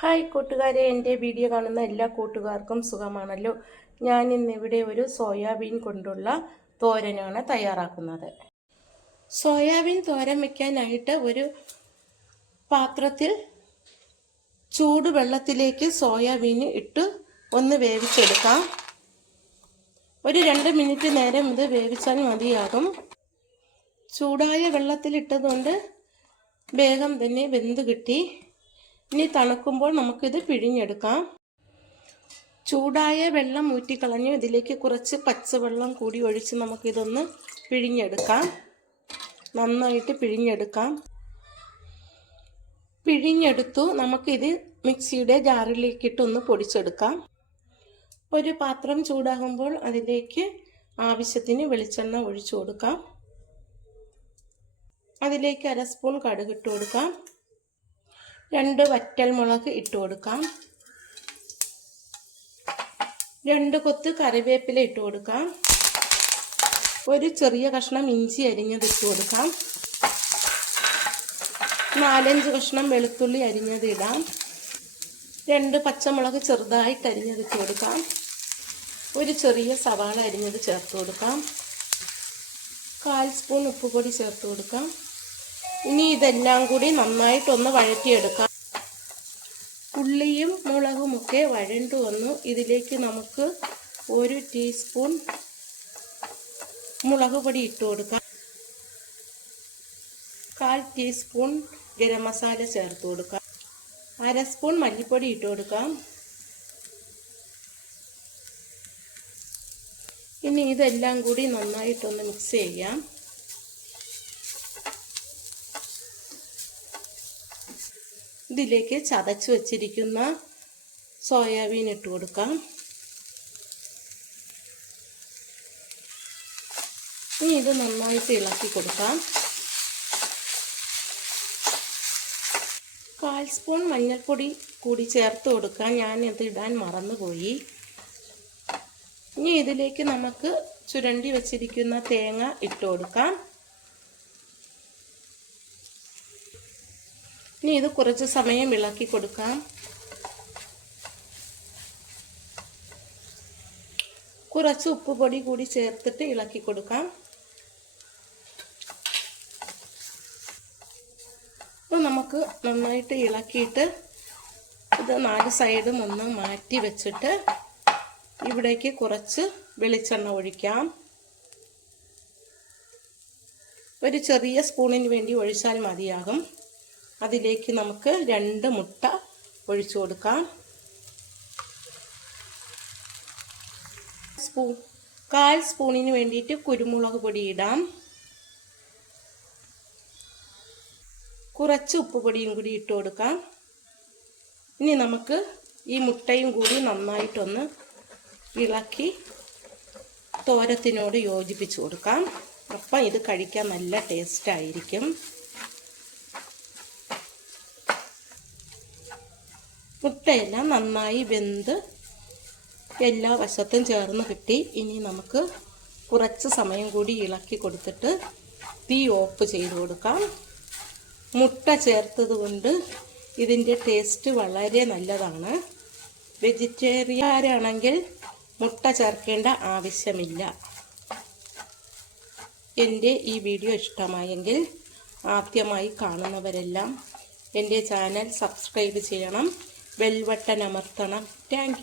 Hi കൂട്ടുകാരെ എന്റെ video കാണുന്ന എല്ലാ കൂട്ടുകാർക്കും സുഖമാണല്ലോ. ഞാൻ ഇന്നിവിടെ ഒരു സോയാബീൻ കൊണ്ടുള്ള തോരനാണ് തയ്യാറാക്കുന്നത്. സോയാബീൻ തോരൻ വയ്ക്കാനായിട്ട് ഒരു പാത്രത്തിൽ ചൂടുവെള്ളത്തിലേക്ക് സോയാബീൻ ഇട്ട് ഒന്ന് വേവിച്ചെടുക്കാം. ഒരു രണ്ട് മിനിറ്റ് നേരം ഇത് വേവിച്ചാൽ മതിയാകും. ചൂടായ വെള്ളത്തിലിട്ടതുകൊണ്ട് വേഗം തന്നെ വെന്ത് കിട്ടി. ഇനി തണുക്കുമ്പോൾ നമുക്കിത് പിഴിഞ്ഞെടുക്കാം. ചൂടായ വെള്ളം ഊറ്റിക്കളഞ്ഞ് ഇതിലേക്ക് കുറച്ച് പച്ചവെള്ളം കൂടി ഒഴിച്ച് നമുക്കിതൊന്ന് പിഴിഞ്ഞെടുക്കാം. നന്നായിട്ട് പിഴിഞ്ഞെടുക്കാം. പിഴിഞ്ഞെടുത്തു നമുക്കിത് മിക്സിയുടെ ജാറിലേക്കിട്ടൊന്ന് പൊടിച്ചെടുക്കാം. ഒരു പാത്രം ചൂടാകുമ്പോൾ അതിലേക്ക് ആവശ്യത്തിന് വെളിച്ചെണ്ണ ഒഴിച്ചു കൊടുക്കാം. അതിലേക്ക് അര സ്പൂൺ കടുക് ഇട്ട് കൊടുക്കാം. രണ്ട് വറ്റൽമുളക് ഇട്ട് കൊടുക്കാം. രണ്ട് കൊത്ത് കറിവേപ്പില ഇട്ട് കൊടുക്കാം. ഒരു ചെറിയ കഷ്ണം ഇഞ്ചി അരിഞ്ഞത് ഇട്ട് കൊടുക്കാം. നാലഞ്ച് കഷ്ണം വെളുത്തുള്ളി അരിഞ്ഞത് ഇടാം. രണ്ട് പച്ചമുളക് ചെറുതായിട്ട് അരിഞ്ഞത് ഇട്ട് കൊടുക്കാം. ഒരു ചെറിയ സവാള അരിഞ്ഞത് ചേർത്ത് കൊടുക്കാം. കാൽ സ്പൂൺ ഉപ്പുപൊടി ചേർത്ത് കൊടുക്കാം. ഇനി ഇതെല്ലാം കൂടി നന്നായിട്ടൊന്ന് വഴറ്റിയെടുക്കാം. ഉള്ളിയും മുളകുമൊക്കെ വഴണ്ടു വന്നു. ഇതിലേക്ക് നമുക്ക് ഒരു ടീസ്പൂൺ മുളക് പൊടി ഇട്ട് കൊടുക്കാം. കാൽ ടീസ്പൂൺ ഗരം മസാല ചേർത്ത് കൊടുക്കാം. അര സ്പൂൺ മല്ലിപ്പൊടി ഇട്ട് കൊടുക്കാം. ഇനി ഇതെല്ലാം കൂടി നന്നായിട്ടൊന്ന് മിക്സ് ചെയ്യാം. ഇതിലേക്ക് ചതച്ച് വച്ചിരിക്കുന്ന സോയാബീൻ ഇട്ട് കൊടുക്കാം. ഇനി ഇത് നന്നായിട്ട് ഇളക്കി കൊടുക്കാം. കാൽ സ്പൂൺ മഞ്ഞൾപ്പൊടി കൂടി ചേർത്ത് കൊടുക്കാം ഞാൻ ഇത് ഇടാൻ മറന്നുപോയി. ഇനി ഇതിലേക്ക് നമുക്ക് ചുരണ്ടി വച്ചിരിക്കുന്ന തേങ്ങ ഇട്ട് കൊടുക്കാം. ഇനി ഇത് കുറച്ച് സമയം ഇളക്കി കൊടുക്കാം. കുറച്ച് ഉപ്പ് പൊടി കൂടി ചേർത്തിട്ട് ഇളക്കി കൊടുക്കാം. അപ്പോൾ നമുക്ക് നന്നായിട്ട് ഇളക്കിയിട്ട് ഇത് നാല് സൈഡും ഒന്ന് മാറ്റി വെച്ചിട്ട് ഇവിടേക്ക് കുറച്ച് വെളിച്ചെണ്ണ ഒഴിക്കാം. ഒരു ചെറിയ സ്പൂണിന് വേണ്ടി ഒഴിച്ചാൽ മതിയാകും. അതിലേക്ക് നമുക്ക് രണ്ട് മുട്ട ഒഴിച്ചു കൊടുക്കാം. സ്പൂൺ കാൽ സ്പൂണിന് വേണ്ടിയിട്ട് കുരുമുളക് പൊടി ഇടാം. കുറച്ച് ഉപ്പ് പൊടിയും കൂടി ഇട്ട് കൊടുക്കാം. ഇനി നമുക്ക് ഈ മുട്ടയും കൂടി നന്നായിട്ടൊന്ന് ഇളക്കി തോരത്തിനോട് യോജിപ്പിച്ച് കൊടുക്കാം. അപ്പം ഇത് കഴിക്കാൻ നല്ല ടേസ്റ്റ് ആയിരിക്കും. മുട്ടയെല്ലാം നന്നായി വെന്ത് എല്ലാ വശത്തും ചേർന്ന് കിട്ടി. ഇനി നമുക്ക് കുറച്ച് സമയം കൂടി ഇളക്കി കൊടുത്തിട്ട് തീ ഓഫ് ചെയ്ത് കൊടുക്കാം. മുട്ട ചേർത്തത് കൊണ്ട് ഇതിന്റെ ടേസ്റ്റ് വളരെ നല്ലതാണ്. വെജിറ്റേറിയനാണെങ്കിൽ മുട്ട ചേർക്കേണ്ട ആവശ്യമില്ല. എന്റെ ഈ വീഡിയോ ഇഷ്ടമായെങ്കിൽ ആദ്യമായി കാണുന്നവരെല്ലാം എന്റെ ചാനൽ സബ്സ്ക്രൈബ് ചെയ്യണം. ബെൽ ബട്ടൺ അമർത്തണം താങ്ക്